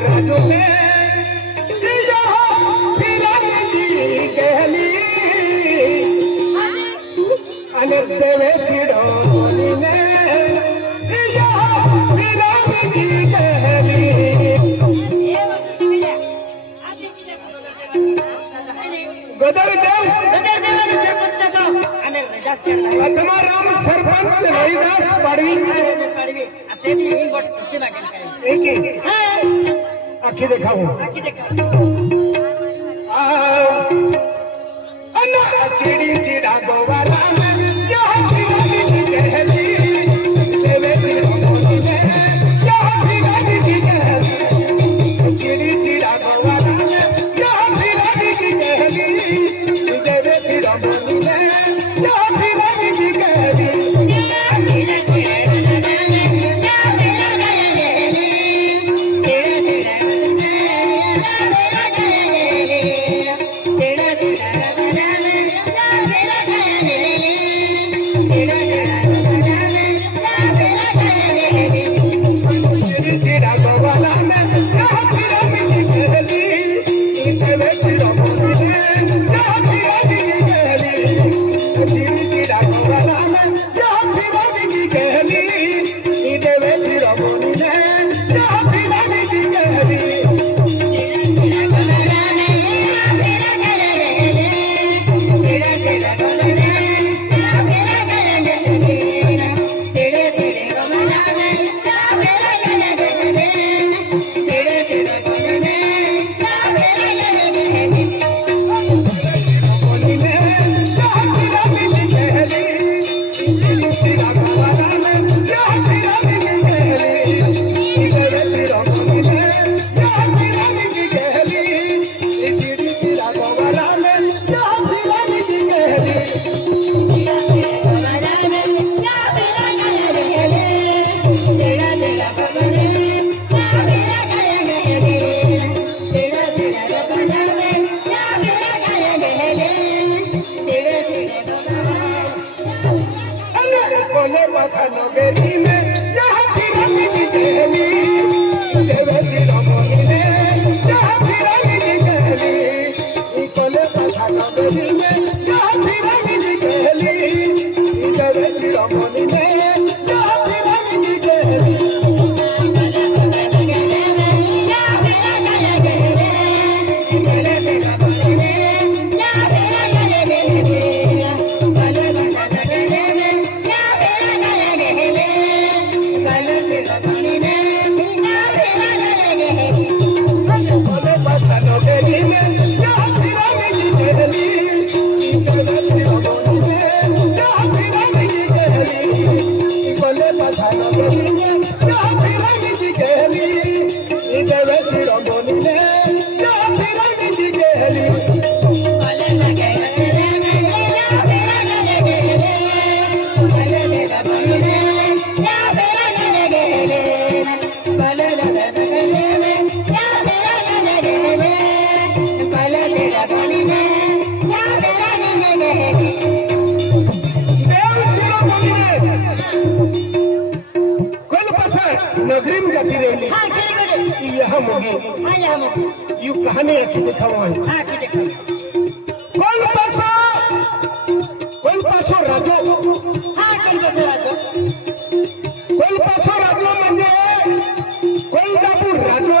राजू में कहली अने देवे चिड़ोनी ने गदर देव अथवा राम सरपंच रहीदास पाडवी एक आखी देखाओ अन्ना चिड़ी चिड़ा गोवारा नगरी में जाती रही यहाँ मुगी यू कहानी रखी दिखावा कोल पासो राजो म्हणजे कोल्हापूर राजो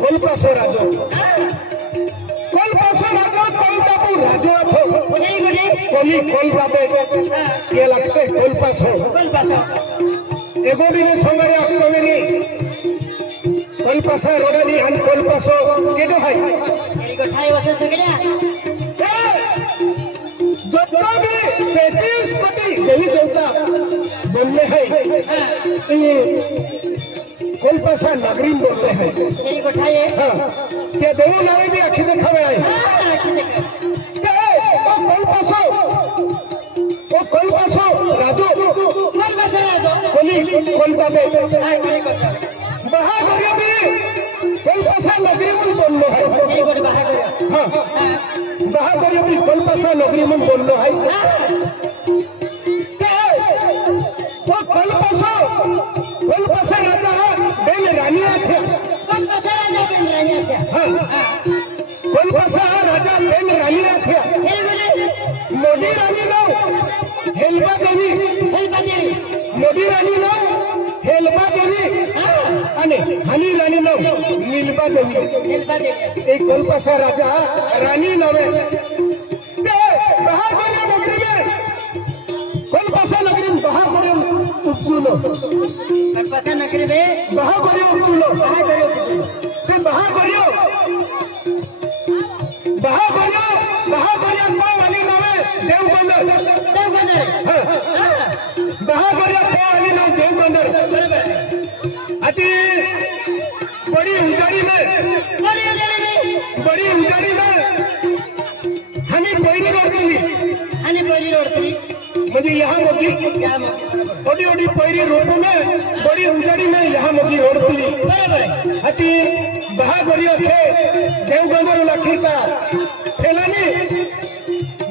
कोल्हापूर राजो कोल्हापूर राजो कोल बाबे के लगते कोल पासो एगोडी ने संगरे आकोवेनी कोलपासा रोडानी आणि कोलपासो केडो हाय गठाई वसे सगळ्या जोतोबी 33 पती देवी देवता बोलले है कोलपासा नगरी बोलले है ये गठाई हां ते देव नावे भी आखी देखावे आहे कोलपासो राजो कोलकाता महागरिया भी कोलकाता नगरी में बोलनो है हाँ महागरिया भी कोलकाता नगरी में बोलनो है तो कोलकाता राजा बेन रानिया थे कोलपासा राजा पेन राणीला थया मोदी राणी नाव हेलबा देवी मोदी राणी नाव हेलबा देवी आणि हनी राणी नाव नीलबा देवी एक कोलपासा राजा राणी नावे बहादुरी नगरी में कोलपासा नगरी में बहादुरी उपचुलो कोलकाता नगरी में बहादुरी उपचुलो ते बहादुरी वाली नावे देवबंदर बहादुरी वाली नाव देवबंदर अति बड़ी ऊंचाई में हनी पहिली रोडती म्हणजे यहाँ मोदी ओडी ओडी पहिली रोड में बड़ी ऊंचाई में यहाँ मोदी रोडती अति बहादुरी थे देवबंदर लाठी का फैलानी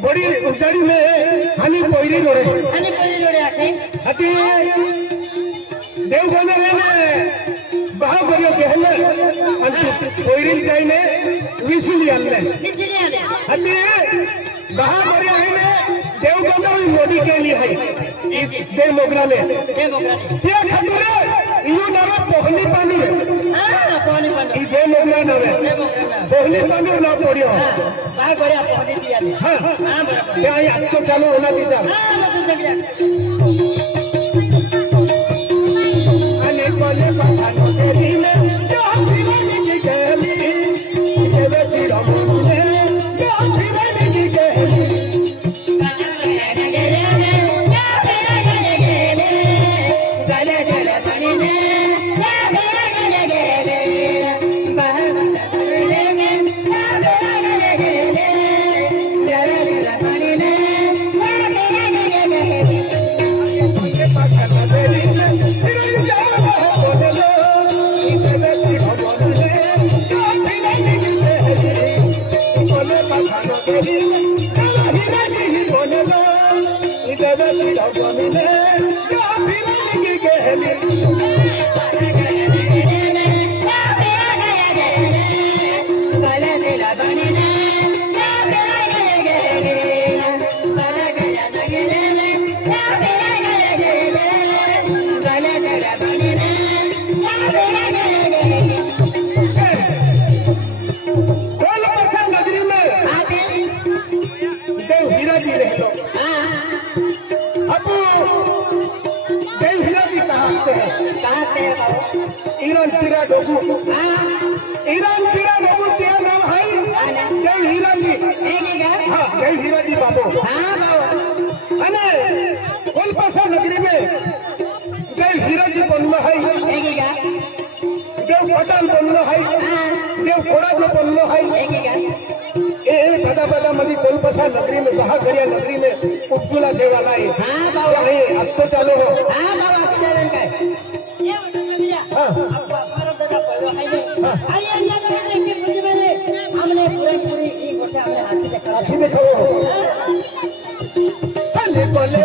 बड़ी ऊंचाई में हनी पहिली रोड अति देवबंदर बहादुरी कहले पहिली जाईने विसुली आणले अति बहादुरी देवबंदर मोदी के लिए है देव मोगरा में ये खतरे इयो नाम पोहली पानी है ई देव मोगरा नाम है पोहली पानी ना पड़ियो हां क्या ये अच्छो चालू होना दीजा अने कोले पठानो के दिन जो शिवानी जी कहली देवे श्री राम ने जो शिवानी जी कहली ईरान कीरा डोबू तेरा नाम है जय हीरा जी हाँ जय हीरा जी बाबू अने कोलकाता नगरी में जय हीरा जी बनना है देव पटाल बनना है देव घोड़ा जो बनना है ए बड़ा मधी कोलकाता नगरी में बहादुरिया नगरी में उपजुला देवाला है अब तो चालू हो हमने पूरी हाथी देखो बोले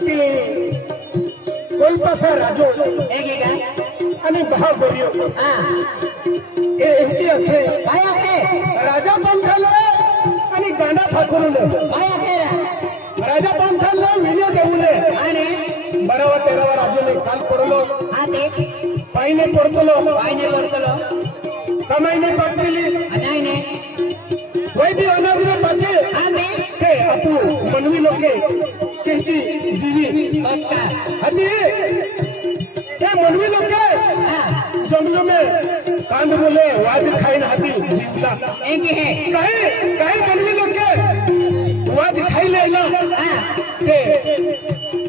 हाती कोलपासा राजू एक ही का आणि भाव बरियो हां हे अखे काय आहे राजा पंथाला आणि गांडा ठाकूरले काय आहे राजा पंथाला विनय देऊले आणि 12-13 राजूने काल पडलो हा ते पायने पडतलो पायने वरतलो कमाईने पाटली नाही नाही वैदी अनाजने पाटे हा ते हे अपू मनवी लोके केसी जीवी पक्का हाती हे मनवी लोके हां जंगलों में कांद बोले वाद खाइन हाथी जिसला एक ही है कहीं कहीं मनवी लोके वाद खाई लेला हां के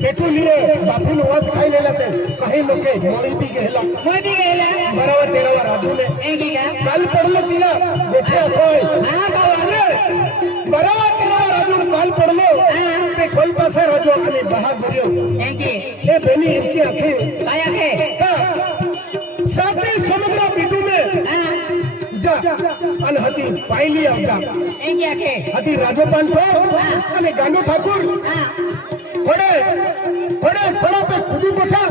पेटू लिए बापू ने वाद खाई लेला ते कहीं लोके मोरी भी गहला मोय भी गेला 12-13 राजू ने एक ही का काल पडलो तिला गोठ्या खोय हां बाबा 12-13 राजू काल पडलो ते कोलपासा राजू आणि बहा बरियो एक ही हे बेनी इनकी आंखें काय आहे साथे समुद्र पीटू में हां जा अन हती पायली आवता एक ही आखे हती राजोपान छो आणि गांडो ठाकूर हां थोडे थोडे थोडा पे खुदी कोठा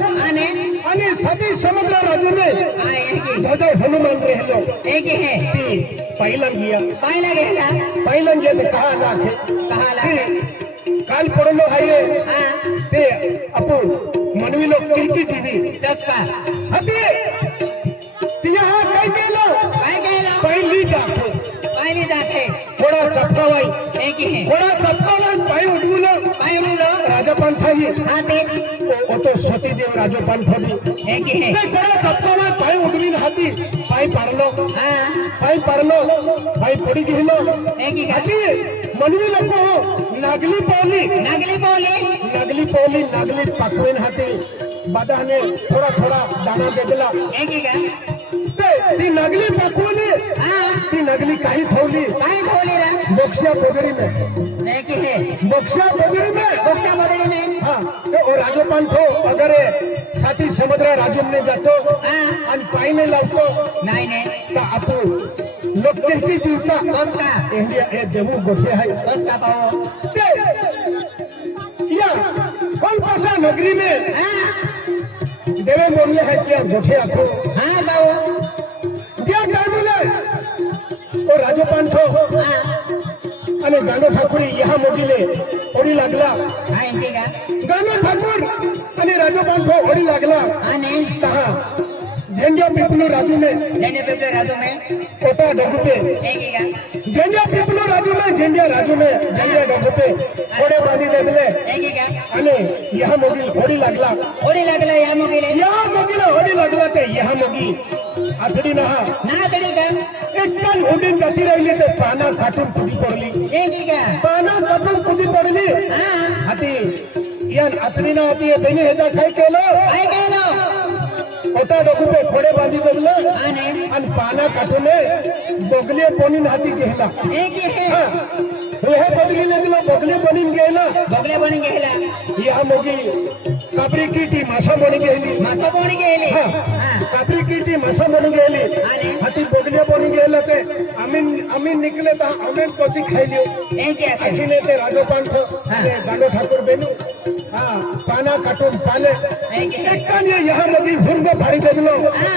आणि साथी समुद्र राजूने हां एक ही ध्वजा हनुमान रेहलो एक ही है ती पहिला गिया पायला गेला पहिला गिया ते कहा लाखे कहा लागे काल पडलो हाये हां ते आपण मनवी लोक किती जीवी तक्का हती तिया हा काय केलं काय गेला पहिली जाते पायली जाते थोडा चपकावाई एक ही है थोडा चपकावाई पाय उठवलं पाय उडलो राजपांथाही हां ते ओतो सतीदेव राजपांथाही एक ही है ते थोडा चपकावाई पाय उठवीन हाती पाय पाडलो हां पाय पडी गेलो एक ही का हाती मनवी लोक नागली पावली नगली बोली नागली पाकवीन हाती बदाने थोडा थोडा दाना देला एक ही का ते ती नागली पाकवली हां ती नागली काही ठेवली काय बोली रे मोक्ष्या पोगरी में एक ही है मोक्ष्या पोगरी में बक्ता बदली में हाँ तो वो राजोपान थो अगर छाती समुद्र राजून ने जातो हां आणि पायने लावतो नाही नाही का आपण लोक किती जीवता बक्का इंडिया हे देऊ गोठे आहे बक्का पाओ ते या कोलकाता नगरी में हां देवे बोलले हैं कि गोठे आखो हां बाबू दिया टाइमले तो राजोपान थो हां आणि गांडो ठाकुरी यहाँ मोगीले ओडी लागला हां एक ही का गांडो ठाकुर आणि राजोपान थो ओडी लागला आणि कहा झेंडिया पिपलू राजू ने जेने पेपर राजू में कोटा डगुते एक ही का झेंडिया पिपलू राजू ने झेंडिया डगुते ओडे बांधी देले एक ही का आणि यहाँ मोगील ओडी लागला ओडी लागला या मोगीले या मोगीला ओडी लागला ते यहाँ मोगी आथडी नहा ना तडी का एकटन उडीन जाती राहिली ते पाना काटून पुढी पडली एक ही का पाना काटून पुढी पडली हां हाती यान आथडी ना हाती त्याने ह्याचा काय केलं काय केलं कोटा डगुते खोडे बांधी देले आणि आणि पाना काटूने बगले बोनीन हाती घेला एक ही है हे बदलीने दिला बगले बोनीन गेला बगले बनी गेला या मोगी कापरी किटी मासा बनी गेली माता बनी गेले हां हां कापरी किटी मासा बनी गेली आणि हाती बगले बनी गेला ते आम्ही निकले तर आम्ही कोची खायली एक ही आहे आखीने ते राजोपान थो ते गांडो ठाकुर बेनू हां पाना काटून पाले एक ही एकाने यहाँ मोगी हुरगो फाड़ी दे दिलो हां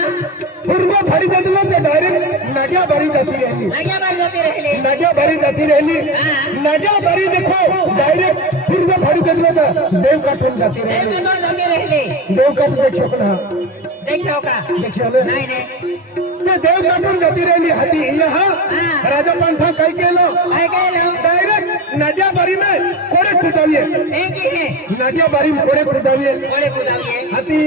हुरगो फाड़ी दे दिलो ते डायरेक्ट नागिया बारी जाती रहली आगे बार जाते रहले नागिया बारी जाती रहली हां नागिया बारी देखो डायरेक्ट हुरगो फाड़ी दे दिलो ते देव काटून जाती एक रहली नंबर जाते रहले देव काट देखियो ना देखो का देखियो ना नाही नाही ते देव काटून जाती रहली हाती यहाँ हां राजा पंथा काय केलो काय केलं डायरेक्ट नागिया बारी में कोड़े खुदाविए एक ही है नागिया बारी में कोड़े खुदाविए बड़े बुलाविए हाती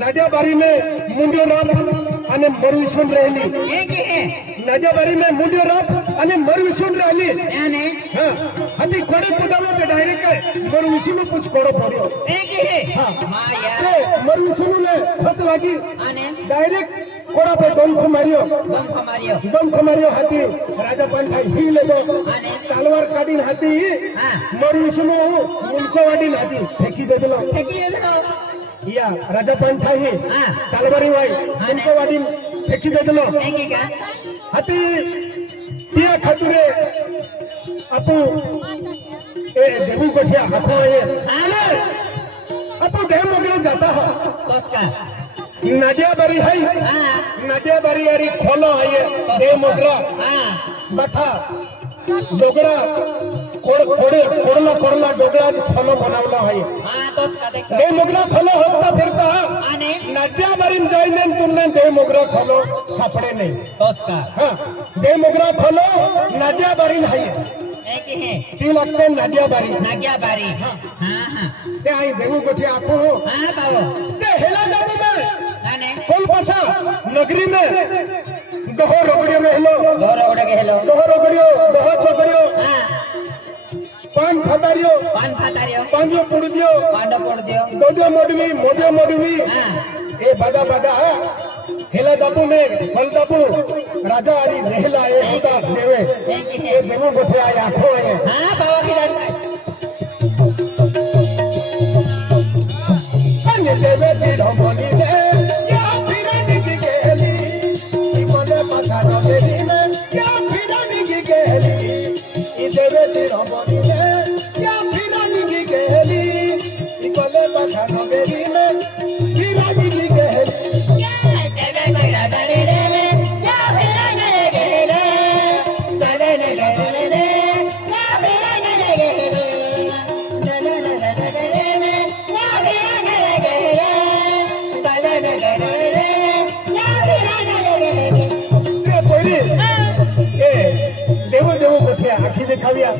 नागिया बारी में मुंडियो रात आणि मरुविसून राहिली एक ही है नागिया बारी में मुंडियो रात आणि मरुविसून राहिली याने हाँ हाती कोड़े खुदावो ते डायरेक्ट काय मरुविसी में कुछ कोड़ो पड़ियो एक ही है हाँ माया ते मरुविसून ने हाथ लागी आने डायरेक्ट कोड़ा पे दम को मारियो बम को मारियो हाथी राजा पंथा ही ले दो आने तलवार काटिन हाथी हां मरुविसून उनको वाडिन हाथी फेंकी दे दिलो देखिए तो या राजा पंथा ही हां तलवारी वाई उनको वाडिन फेंकी दे दिलो एक ही का हाथी तिया खातुरे अपू ए देवी कोठिया आखो ये अपो देव मगरे जाता हो कोसका नदिया बारी है हाँ नदिया बारी यारी खोलो है ये देव मगरा हाँ बता डोगरा कोड़ला डोगरा खोलो बनावला है हाँ तो देख देव मगरा खोलो होता फिरता आने नदिया बारी जाइने तुमने देव मगरा खोलो छापड़े नहीं कोसका हाँ देव मगरा खोलो नदिया बारी है एक ही है ती लगते नदिया बारी नाग्या बारी हाँ हाँ ते आई देवू कोठिया आखो हाँ बाबू ते हेला जाबू में आने कोल पासा नगरी में दोहो रोगड़ियों में हेलो दोहरा उड़ा के हेलो दोहो रोगड़ियों दोहो छोकड़ियों हाँ पान फतारियों पान फातारियो पांजो पुड़दियों पांडो पोड़ दियो दोजो मोडवी हाँ ए बदा हेला जाबू में फल जाबू राजा आरी रहला ए होता देवे एक ही ए है देवू कोठिया आई आखो है हाँ बाबा की रात अन्य देवे तीरो मोनी से क्या फिरनी की गेली ई बोले पथारो बेरी में क्या फिरनी की गेली ई देवे तीरो मोनी से क्या फिरनी की गेली ई बोले पथारो बेरी में फिरनी की गेली ए देवो कोठिया आखी देखाविया